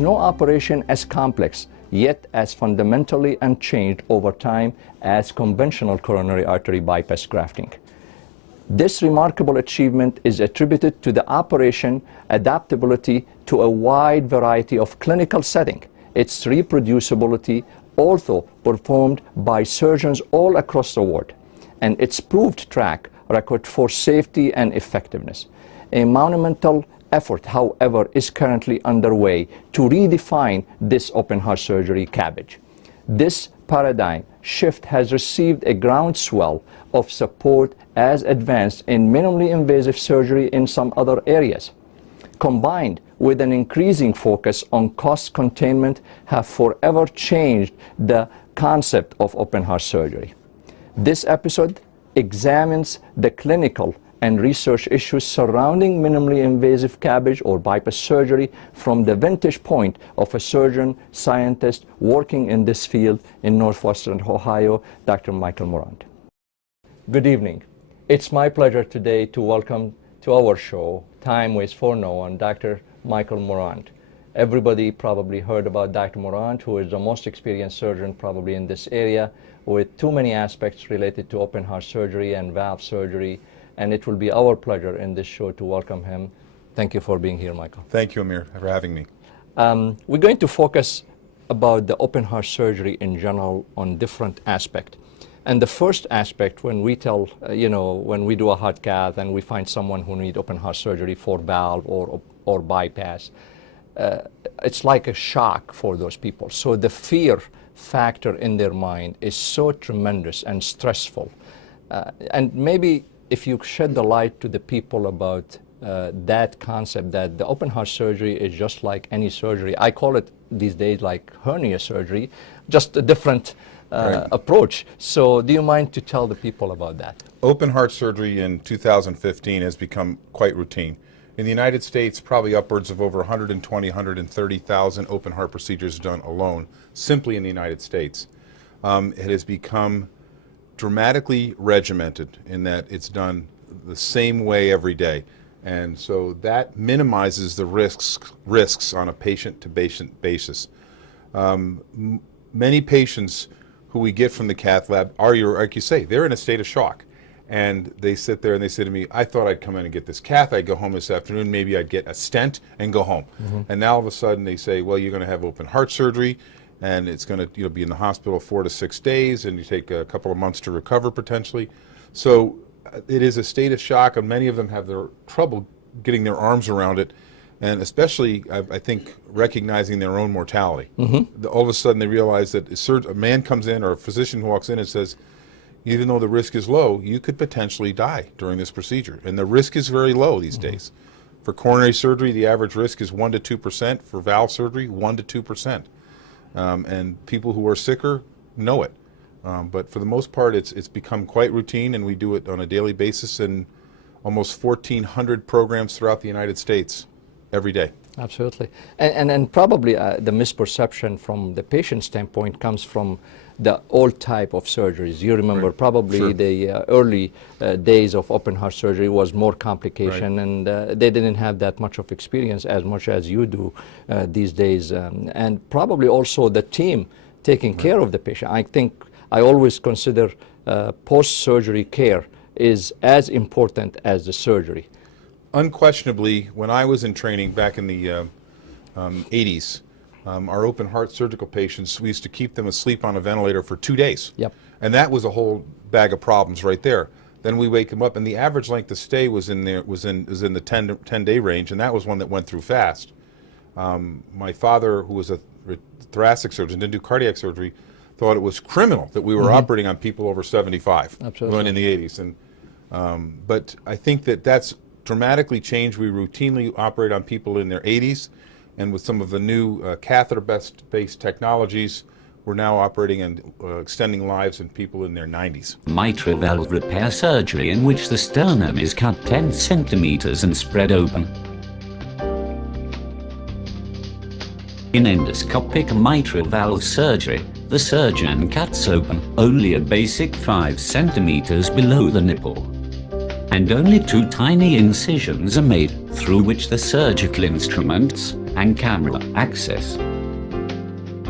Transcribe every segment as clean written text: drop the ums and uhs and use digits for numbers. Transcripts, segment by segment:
is no operation as complex, yet as fundamentally unchanged over time as conventional coronary artery bypass grafting. This remarkable achievement is attributed to the operation adaptability to a wide variety of clinical settings, its reproducibility, also performed by surgeons all across the world, and its proved track record for safety and effectiveness. A monumental effort, however, is currently underway to redefine this open heart surgery CABG. This paradigm shift has received a groundswell of support as advanced in minimally invasive surgery in some other areas, combined with an increasing focus on cost containment, have forever changed the concept of open heart surgery. This episode examines the clinical and research issues surrounding minimally invasive CABG or bypass surgery from the vantage point of a surgeon scientist working in this field in Northwestern Ohio, Dr. Michael Moronot. Good evening. It's my pleasure today to welcome to our show, Time Waits for No One, Dr. Michael Moronot. Everybody probably heard about Dr. Moronot, who is the most experienced surgeon probably in this area, with too many aspects related to open heart surgery and valve surgery, and it will be our pleasure in this show to welcome him. Thank you for being here, Michael. Thank you, Ameer, for having me. We're going to focus about the open heart surgery in general on different aspects. And the first aspect, when we tell, when we do a heart cath and we find someone who needs open heart surgery for valve or bypass, it's like a shock for those people. So the fear factor in their mind is so tremendous and stressful. And maybe if you shed the light to the people about that concept, that the open heart surgery is just like any surgery. I call it these days like hernia surgery, just a different approach. So do you mind to tell the people about that? Open heart surgery in 2015 has become quite routine. In the United States, probably upwards of over 120, 130,000 open heart procedures done alone, simply in the United States. It has become dramatically regimented in that it's done the same way every day. And so that minimizes the risks on a patient-to-patient basis. Many patients who we get from the cath lab are, like you say, they're in a state of shock. And they sit there and they say to me, I thought I'd come in and get this cath, I'd go home this afternoon, maybe I'd get a stent and go home. And now all of a sudden they say, well, you're going to have open heart surgery, and it's going to be in the hospital 4 to 6 days, and you take a couple of months to recover potentially. So it is a state of shock, and many of them have their trouble getting their arms around it, and especially, I think, recognizing their own mortality. All of a sudden they realize that a man comes in, or a physician walks in and says, even though the risk is low, you could potentially die during this procedure. And the risk is very low these days. For coronary surgery, the average risk is 1 to 2%. For valve surgery, 1 to 2%. And people who are sicker know it. But for the most part, it's become quite routine, and we do it on a daily basis in almost 1,400 programs throughout the United States every day. Absolutely. And probably the misperception from the patient standpoint comes from the old type of surgeries. You remember probably the early days of open heart surgery was more complication, and they didn't have that much of experience as much as you do these days. And probably also the team taking care of the patient. I think I always consider post-surgery care is as important as the surgery. Unquestionably, when I was in training back in the 80s, our open heart surgical patients, we used to keep them asleep on a ventilator for 2 days. And that was a whole bag of problems right there. Then we wake them up, and the average length of stay was in the 10-day range, and that was one that went through fast. My father, who was a thoracic surgeon, didn't do cardiac surgery, thought it was criminal that we were operating on people over 75 when in the 80s. And but I think that that's dramatically changed. We routinely operate on people in their 80s, and with some of the new catheter-based technologies, we're now operating and extending lives in people in their 90s. Mitral valve repair surgery, in which the sternum is cut 10 centimeters and spread open. In endoscopic mitral valve surgery, the surgeon cuts open only a basic 5 centimeters below the nipple, and only 2 tiny incisions are made, through which the surgical instruments and camera access.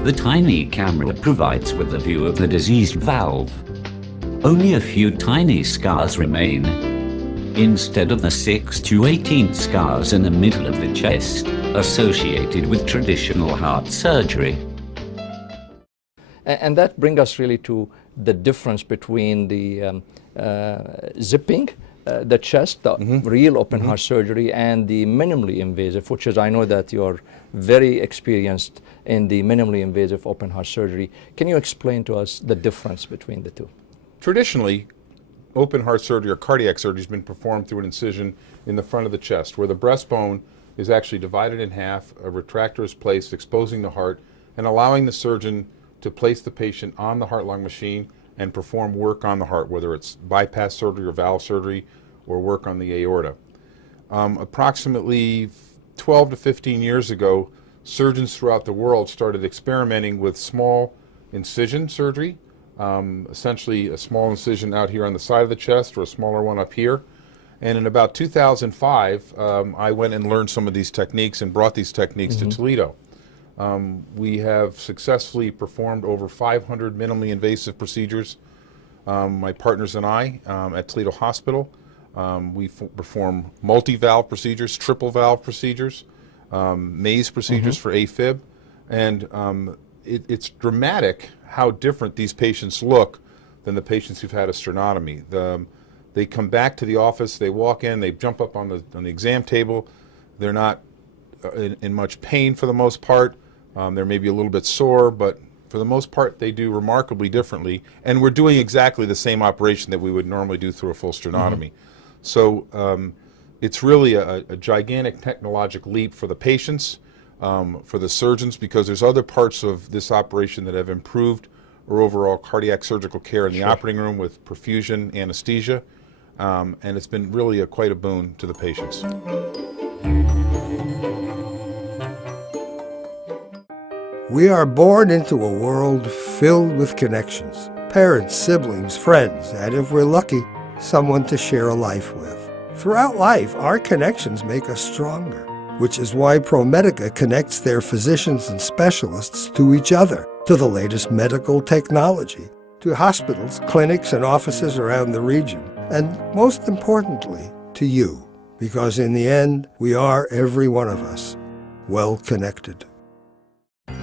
The tiny camera provides with a view of the diseased valve. Only a few tiny scars remain, instead of the 6 to 18 scars in the middle of the chest associated with traditional heart surgery. And that brings us really to the difference between the zipping the chest, the real open heart surgery, and the minimally invasive, which is, I know that you're very experienced in the minimally invasive open heart surgery. Can you explain to us the difference between the two? Traditionally, open heart surgery or cardiac surgery has been performed through an incision in the front of the chest, where the breastbone is actually divided in half, a retractor is placed, exposing the heart, and allowing the surgeon to place the patient on the heart-lung machine and perform work on the heart, whether it's bypass surgery or valve surgery or work on the aorta. Approximately 12 to 15 years ago, surgeons throughout the world started experimenting with small incision surgery, essentially a small incision out here on the side of the chest or a smaller one up here. And in about 2005, I went and learned some of these techniques and brought these techniques to Toledo. We have successfully performed over 500 minimally invasive procedures, my partners and I, at Toledo Hospital. We perform multi-valve procedures, triple valve procedures, maze procedures for AFib, and it's dramatic how different these patients look than the patients who've had a sternotomy. They come back to the office, they walk in, they jump up on the exam table, they're not in much pain for the most part. They're maybe a little bit sore, but for the most part they do remarkably differently, and we're doing exactly the same operation that we would normally do through a full sternotomy. So it's really a gigantic technological leap for the patients, for the surgeons, because there's other parts of this operation that have improved our overall cardiac surgical care in the operating room with perfusion, anesthesia, and it's been really quite a boon to the patients. We are born into a world filled with connections. Parents, siblings, friends, and if we're lucky, someone to share a life with. Throughout life, our connections make us stronger, which is why Promedica connects their physicians and specialists to each other, to the latest medical technology, to hospitals, clinics, and offices around the region, and most importantly, to you, because in the end, we are, every one of us, well connected.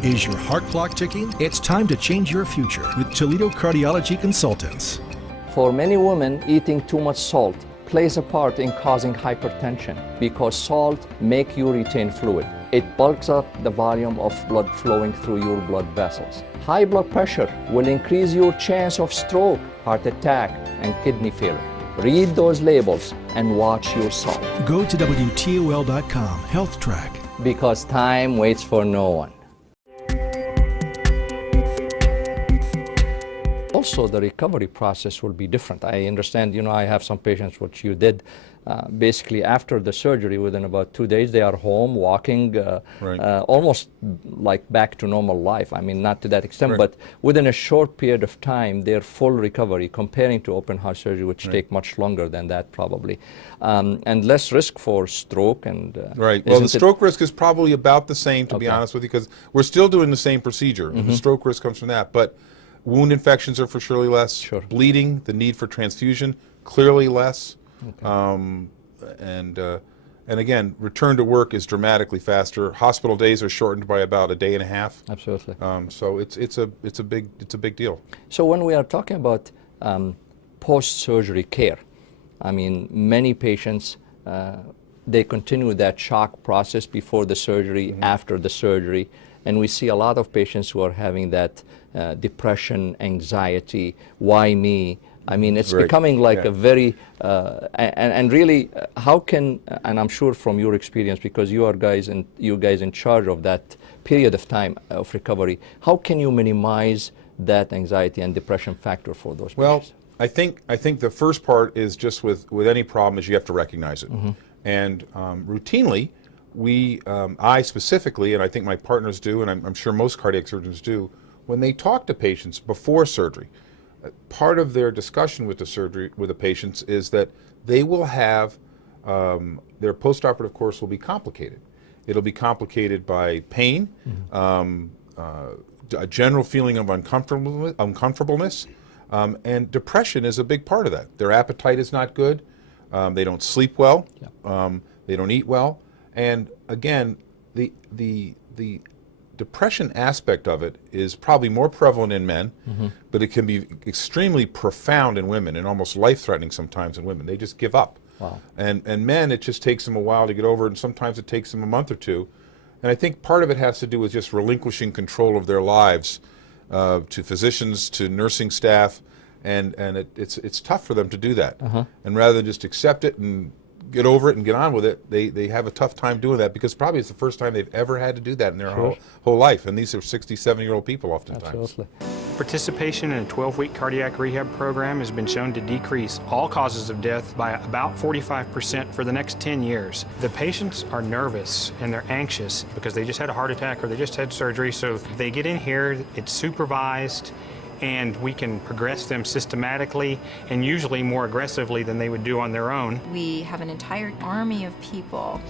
Is your heart clock ticking? It's time to change your future with Toledo Cardiology Consultants. For many women, eating too much salt plays a part in causing hypertension because salt makes you retain fluid. It bulks up the volume of blood flowing through your blood vessels. High blood pressure will increase your chance of stroke, heart attack, and kidney failure. Read those labels and watch your salt. Go to WTOL.com, Health Track. Because time waits for no one. Also, the recovery process will be different. I understand, I have some patients which you did basically after the surgery, within about 2 days, they are home walking, almost like back to normal life. I mean, not to that extent, but within a short period of time, they're full recovery comparing to open heart surgery, which take much longer than that probably, and less risk for stroke. And well, the stroke risk is probably about the same, to be honest with you, because we're still doing the same procedure. The stroke risk comes from that, but wound infections are for surely less. Bleeding, the need for transfusion, clearly less. And again, return to work is dramatically faster. Hospital days are shortened by about a day and a half. Absolutely. So it's a big deal. So when we are talking about post-surgery care, I mean, many patients they continue that shock process before the surgery, after the surgery, and we see a lot of patients who are having that depression, anxiety, why me? I mean, it's becoming like a very, and really, how can, and I'm sure from your experience, because you guys in charge of that period of time of recovery, how can you minimize that anxiety and depression factor for those patients? Well, I think the first part is just with any problem is you have to recognize it. And routinely, I specifically, and I think my partners do, and I'm sure most cardiac surgeons do, when they talk to patients before surgery, part of their discussion with the patients is that they will have their postoperative course will be complicated, It'll be complicated by pain, a general feeling of uncomfortableness, and depression is a big part of that. Their appetite is not good. They don't sleep well. They don't eat well. And again, the depression aspect of it is probably more prevalent in men, but it can be extremely profound in women and almost life-threatening sometimes in women. They just give up. Wow. And men, it just takes them a while to get over it, and sometimes it takes them a month or two. And I think part of it has to do with just relinquishing control of their lives to physicians, to nursing staff, and it's tough for them to do that. And rather than just accept it and get over it and get on with it, they have a tough time doing that, because probably it's the first time they've ever had to do that in their whole life. And these are 60, 70-year-old people oftentimes. Absolutely. Participation in a 12-week cardiac rehab program has been shown to decrease all causes of death by about 45% for the next 10 years. The patients are nervous and they're anxious because they just had a heart attack or they just had surgery, so they get in here, it's supervised, and we can progress them systematically and usually more aggressively than they would do on their own. We have an entire army of people,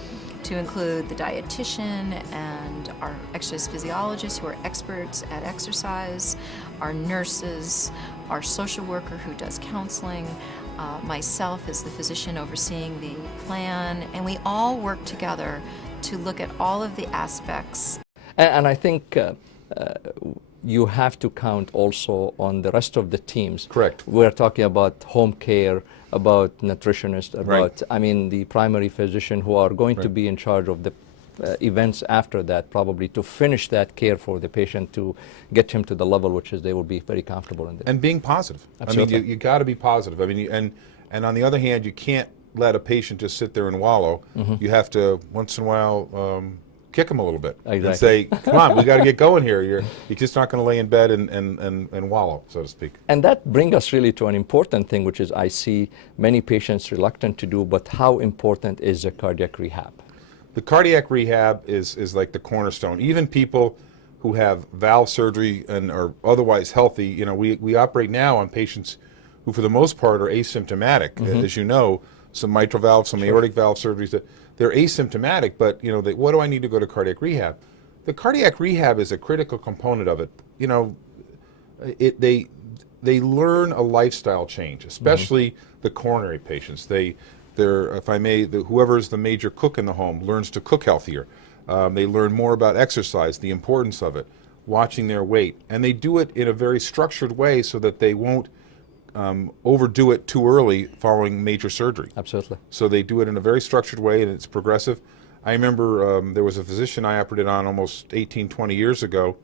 to include the dietitian and our exercise physiologists who are experts at exercise, our nurses, our social worker who does counseling, myself as the physician overseeing the plan, and we all work together to look at all of the aspects. And I think you have to count also on the rest of the teams. Correct. We're talking about home care, about nutritionists, about, Right. I mean, the primary physician who are going to Right. be in charge of the events after that, probably to finish that care for the patient, to get him to the level which is they will be very comfortable in this. And being positive. Absolutely. I mean, you got to be positive. I mean, and on the other hand, you can't let a patient just sit there and wallow. You have to, once in a while, kick them a little bit and say, come on, we got to get going here. You're just not going to lay in bed and wallow, so to speak. And that brings us really to an important thing, which is I see many patients reluctant to do, but how important is the cardiac rehab? The cardiac rehab is like the cornerstone. Even people who have valve surgery and are otherwise healthy, you know, we operate now on patients who for the most part are asymptomatic. As you know, some mitral valve, some aortic valve surgeries, that they're asymptomatic, but you know, what do I need to go to cardiac rehab? The cardiac rehab is a critical component of it. You know, they learn a lifestyle change, especially the coronary patients. They're, if I may, whoever's the major cook in the home learns to cook healthier. They learn more about exercise, the importance of it, watching their weight, and they do it in a very structured way so that they won't overdo it too early following major surgery. Absolutely. So they do it in a very structured way, and it's progressive. I remember there was a physician I operated on almost 18, 20 years ago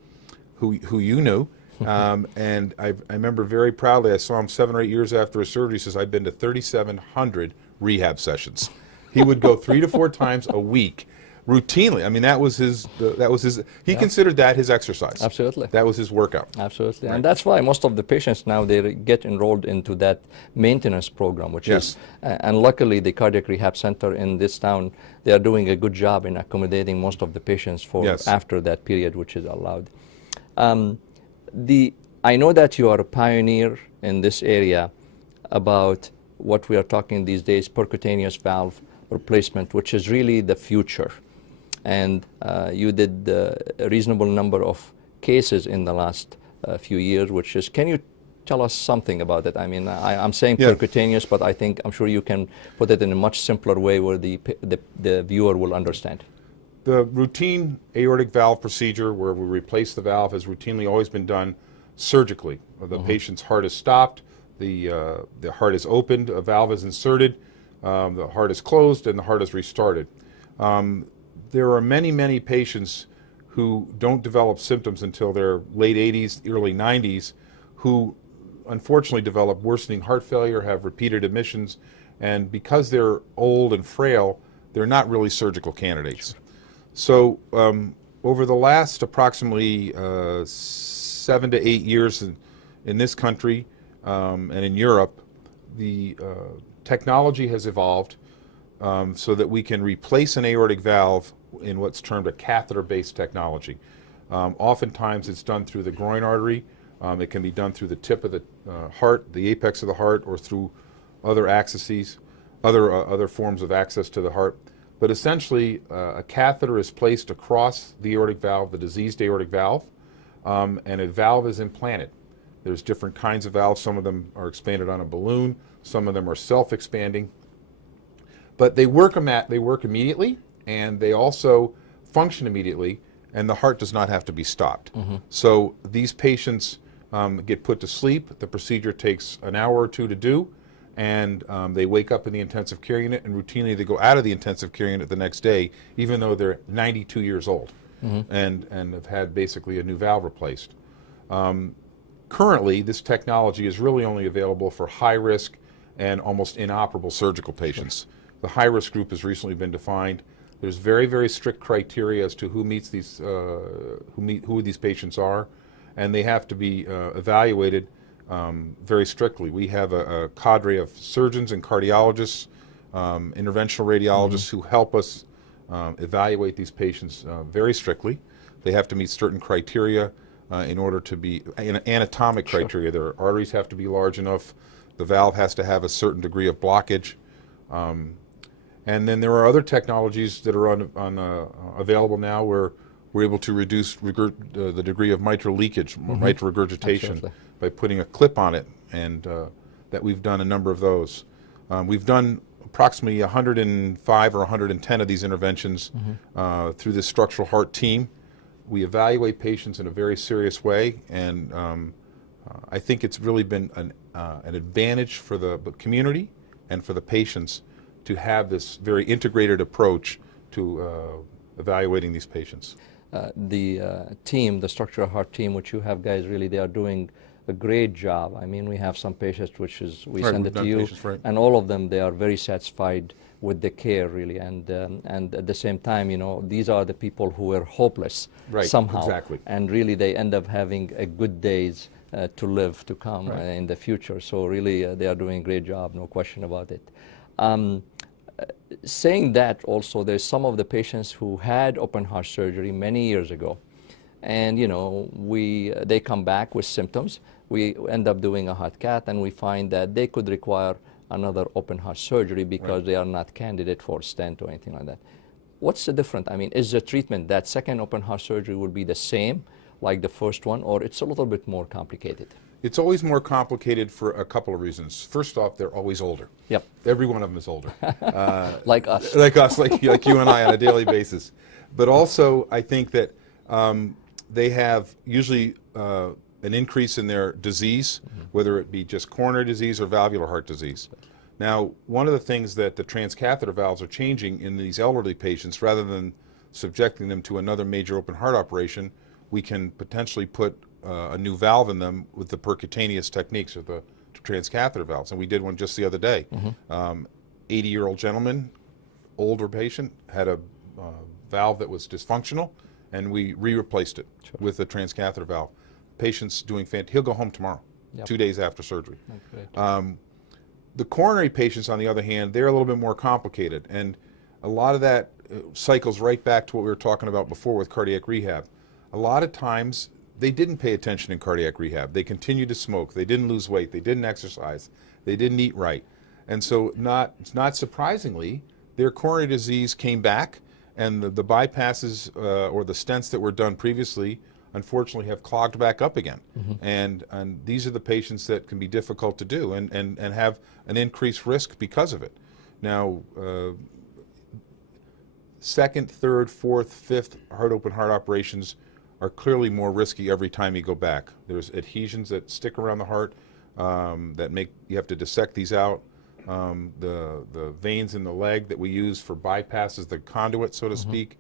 who you knew, and I remember very proudly, I saw him 7 or 8 years after his surgery. He says, I've been to 3,700 rehab sessions. He would go 3 to 4 times a week routinely. I mean, that was his, he considered that his exercise. Absolutely. That was his workout. Absolutely. Right. And that's why most of the patients now, they get enrolled into that maintenance program, which is, and luckily the cardiac rehab center in this town, they are doing a good job in accommodating most of the patients for after that period, which is allowed. I know that you are a pioneer in this area about what we are talking these days, percutaneous valve replacement, which is really the future. And you did a reasonable number of cases in the last few years, which is, can you tell us something about it? I mean, I'm saying percutaneous, but I'm sure you can put it in a much simpler way where the viewer will understand. The routine aortic valve procedure where we replace the valve has routinely always been done surgically. The patient's heart is stopped, the heart is opened, a valve is inserted, the heart is closed, and the heart is restarted. There are many, many patients who don't develop symptoms until their late 80s, early 90s, who unfortunately develop worsening heart failure, have repeated admissions, and because they're old and frail, they're not really surgical candidates. So over the last approximately 7 to 8 years in this country and in Europe, the technology has evolved so that we can replace an aortic valve in what's termed a catheter-based technology. Oftentimes it's done through the groin artery. It can be done through the tip of the heart, the apex of the heart, or through other accesses, other forms of access to the heart. But essentially, a catheter is placed across the aortic valve, the diseased aortic valve, and a valve is implanted. There's different kinds of valves. Some of them are expanded on a balloon. Some of them are self-expanding. But they work immediately, and they also function immediately, and the heart does not have to be stopped. So these patients get put to sleep. The procedure takes an hour or two to do, and they wake up in the intensive care unit, and routinely they go out of the intensive care unit the next day, even though they're 92 years old and have had basically a new valve replaced. Currently, this technology is really only available for high-risk and almost inoperable surgical patients. The high-risk group has recently been defined. There's very, very strict criteria as to who meets these, who these patients are, and they have to be evaluated very strictly. We have a cadre of surgeons and cardiologists, interventional radiologists who help us evaluate these patients very strictly. They have to meet certain criteria in order to be anatomic criteria. Their arteries have to be large enough. The valve has to have a certain degree of blockage. And then there are other technologies that are available now where we're able to reduce the degree of mitral leakage, mitral regurgitation, by putting a clip on it, and that we've done a number of those. We've done approximately 105 or 110 of these interventions through this structural heart team. We evaluate patients in a very serious way, and I think it's really been an advantage for the community and for the patients to have this very integrated approach to evaluating these patients. The team, the structural heart team, which you have guys, really, they are doing a great job. I mean, we have some patients, which is, we send it to you, and all of them, they are very satisfied with the care, really, and at the same time, you know, these are the people who were hopeless somehow, and really they end up having a good days to live to come in the future. So really, they are doing a great job, no question about it. Saying that, also, there's some of the patients who had open heart surgery many years ago, and you know, they come back with symptoms. We end up doing a heart cath, and we find that they could require another open heart surgery because they are not candidate for stent or anything like that. What's the difference? I mean, is the treatment, that second open heart surgery will be the same like the first one, or it's a little bit more complicated? It's always more complicated for a couple of reasons. First off, they're always older. Yep. Every one of them is older. Like us. Like us, like you and I on a daily basis. But also, I think that they have usually an increase in their disease, whether it be just coronary disease or valvular heart disease. Now, one of the things that the transcatheter valves are changing in these elderly patients, rather than subjecting them to another major open heart operation, we can potentially put a new valve in them with the percutaneous techniques of the transcatheter valves. And we did one just the other day. 80-year-old gentleman, older patient, had a valve that was dysfunctional, and we replaced it with a transcatheter valve. Patient's doing fantastic. He'll go home tomorrow, 2 days after surgery. The coronary patients, on the other hand, they're a little bit more complicated, and a lot of that cycles right back to what we were talking about before with cardiac rehab. A lot of times, they didn't pay attention in cardiac rehab. They continued to smoke. They didn't lose weight. They didn't exercise. They didn't eat right. And so, not surprisingly, their coronary disease came back, and the bypasses or the stents that were done previously, unfortunately, have clogged back up again. And these are the patients that can be difficult to do and have an increased risk because of it. Now, second, third, fourth, fifth open heart operations are clearly more risky every time you go back. There's adhesions that stick around the heart that make you have to dissect these out. The veins in the leg that we use for bypasses, the conduit, so to speak,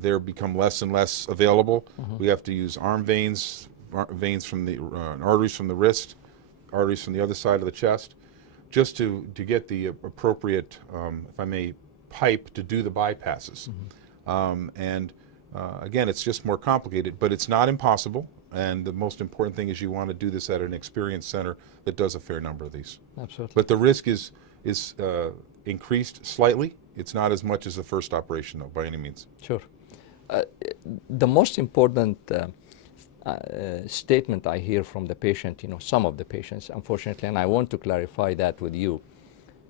they become less and less available. We have to use arm veins, veins from the arteries from the wrist, arteries from the other side of the chest, just to get the appropriate, if I may, pipe to do the bypasses. Again, it's just more complicated, but it's not impossible. And the most important thing is you want to do this at an experienced center that does a fair number of these. Absolutely. But the risk is increased slightly. It's not as much as the first operation, though, by any means. Sure. The most important statement I hear from the patient, you know, some of the patients, unfortunately, and I want to clarify that with you,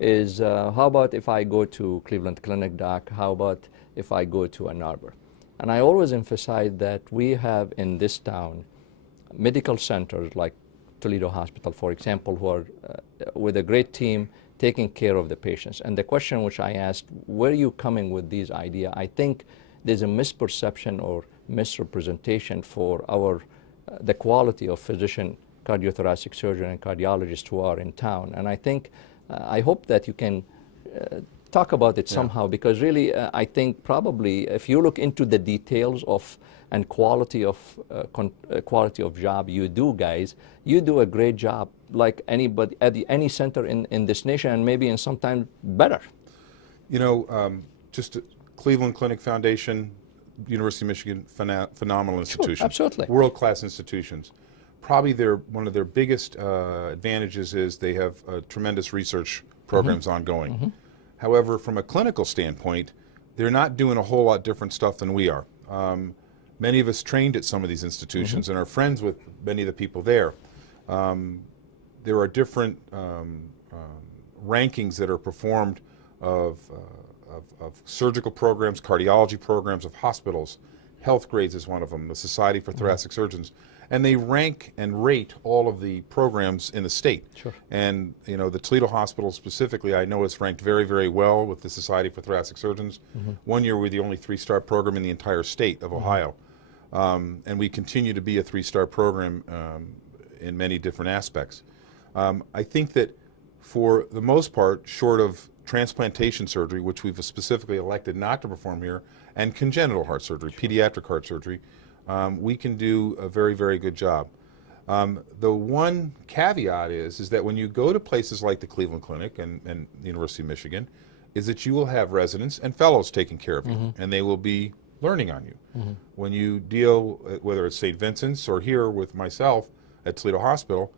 is how about if I go to Cleveland Clinic, doc? How about if I go to Ann Arbor? And I always emphasize that we have in this town medical centers like Toledo Hospital, for example, who are with a great team taking care of the patients. And the question which I asked, where are you coming with these ideas? I think there's a misperception or misrepresentation for the quality of physician, cardiothoracic surgeon, and cardiologists who are in town. And I think, I hope that you can talk about it somehow, because really I think probably if you look into the details of and quality of job you do, guys, you do a great job like anybody at any center in this nation, and maybe in sometimes better. You know, just Cleveland Clinic Foundation, University of Michigan, phenomenal institution. Sure, absolutely. World-class institutions. Probably one of their biggest advantages is they have tremendous research programs ongoing. However, from a clinical standpoint, they're not doing a whole lot different stuff than we are. Many of us trained at some of these institutions and are friends with many of the people there. There are different rankings that are performed of surgical programs, cardiology programs, of hospitals. Health Grades is one of them, the Society for Thoracic Surgeons. And they rank and rate all of the programs in the state. Sure. And you know, the Toledo Hospital specifically, I know it's ranked very, very well with the Society for Thoracic Surgeons. 1 year we were the only 3-star program in the entire state of Ohio. And we continue to be a 3-star program in many different aspects. I think that for the most part, short of transplantation surgery, which we've specifically elected not to perform here, and congenital heart surgery, pediatric heart surgery, we can do a very, very good job. The one caveat is that when you go to places like the Cleveland Clinic and the University of Michigan, is that you will have residents and fellows taking care of you, and they will be learning on you. When you deal, whether it's St. Vincent's or here with myself at Toledo Hospital,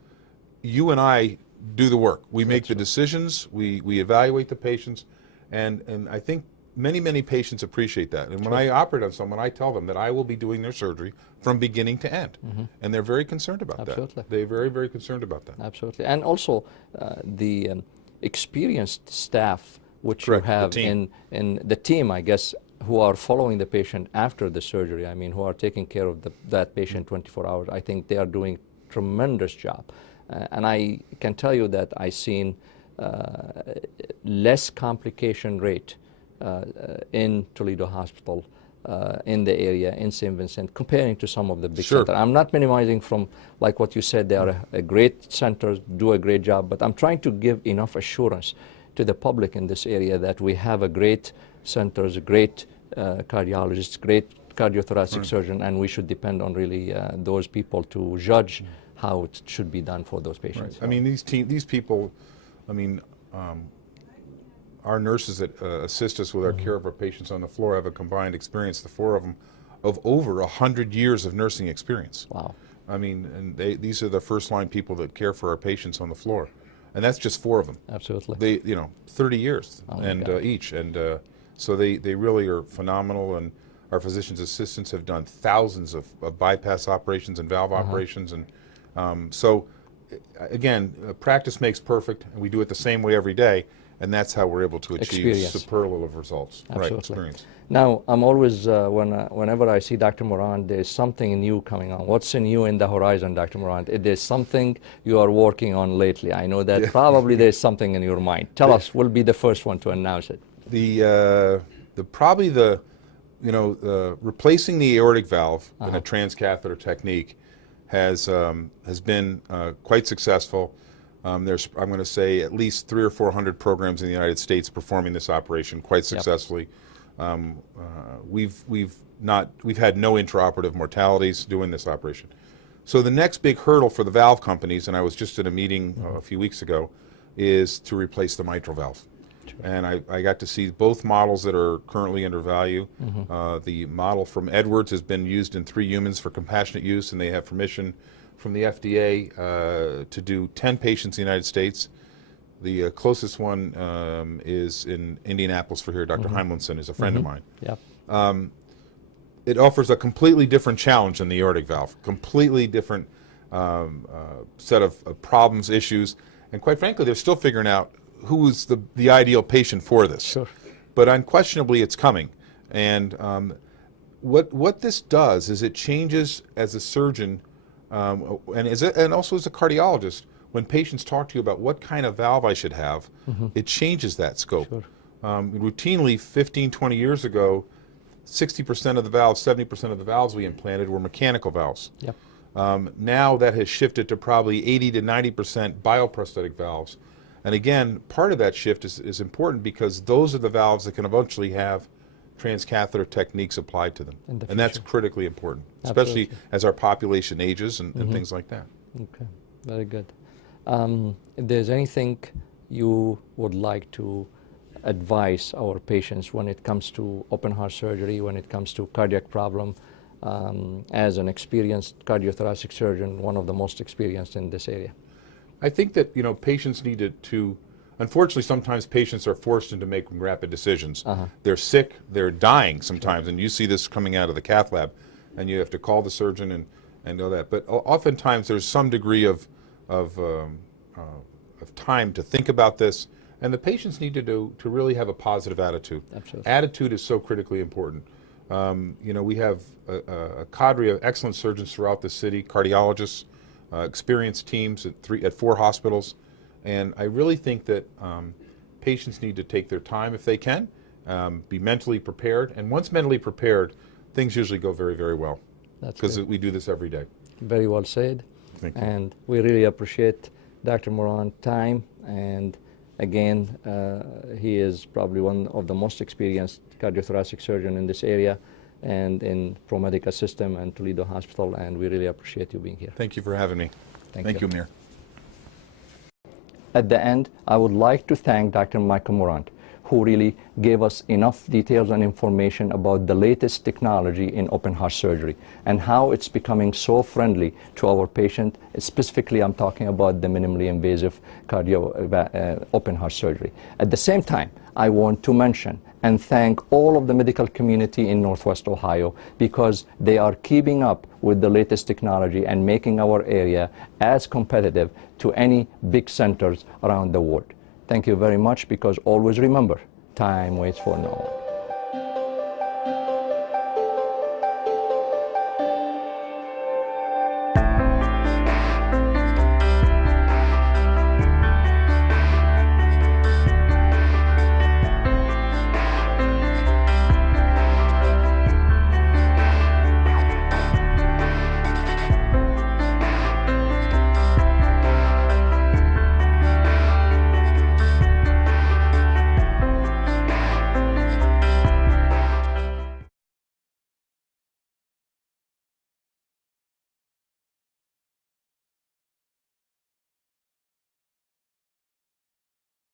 you and I do the work. We make the decisions, we evaluate the patients, and I think many patients appreciate that. And when I operate on someone, I tell them that I will be doing their surgery from beginning to end. And they're very concerned about that. They're very, very concerned about that. Absolutely. And also the experienced staff which you have in the team, I guess, who are following the patient after the surgery, I mean, who are taking care of that patient 24 hours, I think they are doing tremendous job. And I can tell you that I've seen less complication rate in Toledo Hospital, in the area, in St. Vincent, comparing to some of the big centers. I'm not minimizing from, like what you said, they are a great center, do a great job, but I'm trying to give enough assurance to the public in this area that we have a great centers, great cardiologists, great cardiothoracic surgeon, and we should depend on really those people to judge how it should be done for those patients. I mean, these people, I mean, our nurses that assist us with our care of our patients on the floor have a combined experience, the 4 of them, of over 100 years of nursing experience. Wow. I mean, and these are the first-line people that care for our patients on the floor. And that's just 4 of them. Absolutely. They, you know, 30 years each. And so they really are phenomenal. And our physician's assistants have done thousands of bypass operations and valve operations. And so, again, practice makes perfect. And we do it the same way every day. And that's how we're able to achieve superlative results. Absolutely. Right, experience. Now, I'm always, whenever I see Dr. Moronot, there's something new coming on. What's new in the horizon, Dr. Moronot? There's something you are working on lately. I know that probably there's something in your mind. Tell us, we'll be the first one to announce it. Replacing the aortic valve in a transcatheter technique has been quite successful. There's, I'm going to say, at least 300 or 400 programs in the United States performing this operation quite successfully. We've had no intraoperative mortalities doing this operation. So the next big hurdle for the valve companies, and I was just at a meeting a few weeks ago, is to replace the mitral valve. And I got to see both models that are currently under value. The model from Edwards has been used in 3 humans for compassionate use, and they have permission from the FDA to do 10 patients in the United States. The closest one is in Indianapolis for here. Dr. Heimlinson is a friend of mine. It offers a completely different challenge than the aortic valve, completely different set of problems, issues, and quite frankly, they're still figuring out who's the ideal patient for this. Sure. But unquestionably, it's coming. And what this does is it changes as a surgeon and also as a cardiologist. When patients talk to you about what kind of valve I should have, it changes that scope. Sure. Routinely, 15, 20 years ago, 60% of the valves, 70% of the valves we implanted were mechanical valves. Yep. Now that has shifted to probably 80 to 90% bioprosthetic valves. And again, part of that shift is important because those are the valves that can eventually have transcatheter techniques applied to them. And that's critically important, especially Absolutely. as our population ages and things like that. Okay, very good. If there's anything you would like to advise our patients when it comes to open heart surgery, when it comes to cardiac problem, as an experienced cardiothoracic surgeon, one of the most experienced in this area? I think that patients need to unfortunately, sometimes patients are forced into making rapid decisions. They're sick, they're dying sometimes, and you see this coming out of the cath lab, and you have to call the surgeon and know that. But oftentimes there's some degree of time to think about this, and the patients need to really have a positive attitude. Absolutely. Attitude is so critically important. We have a cadre of excellent surgeons throughout the city, cardiologists, experienced teams at 4 hospitals. And I really think that patients need to take their time if they can, be mentally prepared. And once mentally prepared, things usually go very, very well. Because we do this every day. Very well said. Thank you. And we really appreciate Dr. Moronot's time. And again, he is probably one of the most experienced cardiothoracic surgeon in this area and in Promedica system and Toledo Hospital. And we really appreciate you being here. Thank you for having me. Thank you, Ameer. At the end, I would like to thank Dr. Michael Moronot, who really gave us enough details and information about the latest technology in open heart surgery and how it's becoming so friendly to our patient. Specifically, I'm talking about the minimally invasive open heart surgery. At the same time, I want to mention and thank all of the medical community in Northwest Ohio because they are keeping up with the latest technology and making our area as competitive to any big centers around the world. Thank you very much, because always remember, time waits for no one.